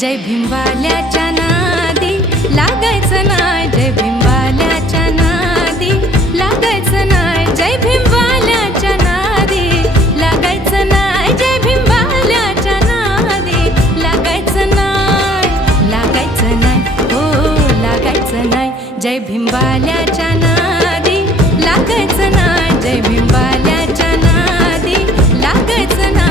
जय भिंबाल्याच्या नादी लागायचं नाय, जय भिंबाल्याच्या नादी लागायचं नाय, जय भिंबाल्याच्या नादी लागायचं नाय, जय भिंबाल्याच्या नादी लागायचं नाय, लागायचं नाय, हो लागायचं नाय, जय भिंबाल्याच्या नादी लागायचं नाय, जय भिंबाल्याच्या नादी लागायचं नाय.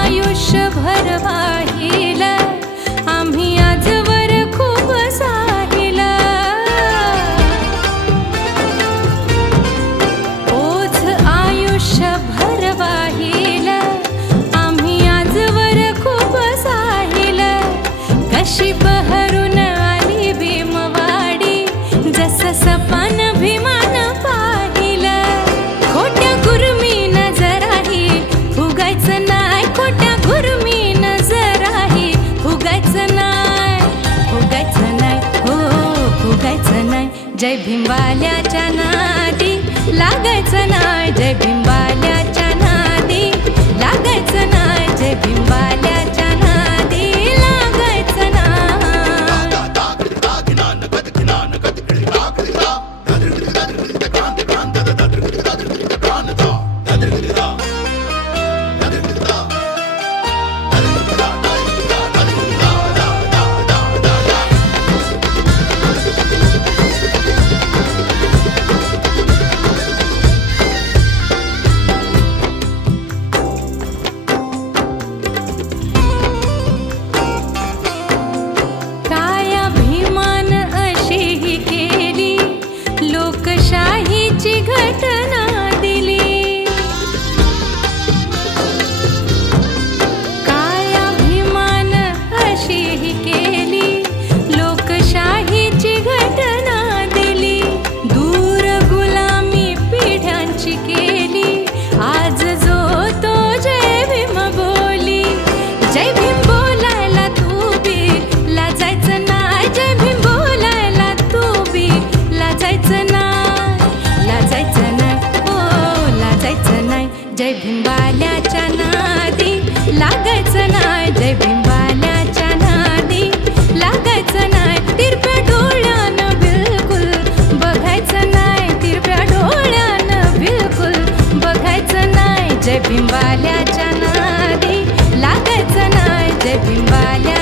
आयुष्यभर वाहिला आम्ही आजवर खूप साहिला, ओझ आयुष्यभर वाहिला आम्ही आजवर खूप साहिला. कशी बहरून आली भीमवाडी जसं सपान भीमान पाहिलं, खोट्या गुरमीन जराही फुगायचं नाय, खोट्या गुरमीन जराही फुगायचं नाय, फुगायचं नाय, हो फुगायचं नाय, जय भिंबाल्याच्या नादी लागायचं नाय, जय भिंबाल्याच्या नादी लागायचं नाय, जय भिंबाल्याच्या नादी लागायचं नाय. लोकशाहीची घटना दिली, काय अभिमान अशीही केली, लोकशाहीची घटना दिली. दूर गुलामी पिढ्यांची केली, आज जो तो जय भीम बोली. जय भीम बोलायला तू बी लाजायचं नाय, जय भीम बोलायला तू बी लाजायचं नाय, लाजायचं नाय, हो लाजायचं नाय, जय भिंबाल्याच्या नादी लागायचं नाय, जय भिंबाल्याच्या नादी लागायचं नाय. तिरप्या डोळ्यानं बिलकुल बघायचं नाय, तिरप्या डोळ्यानं बिलकुल बघायचं नाय, जय भिंबाल्याच्या नादी लागायचं नाय, जय भिंबाल्या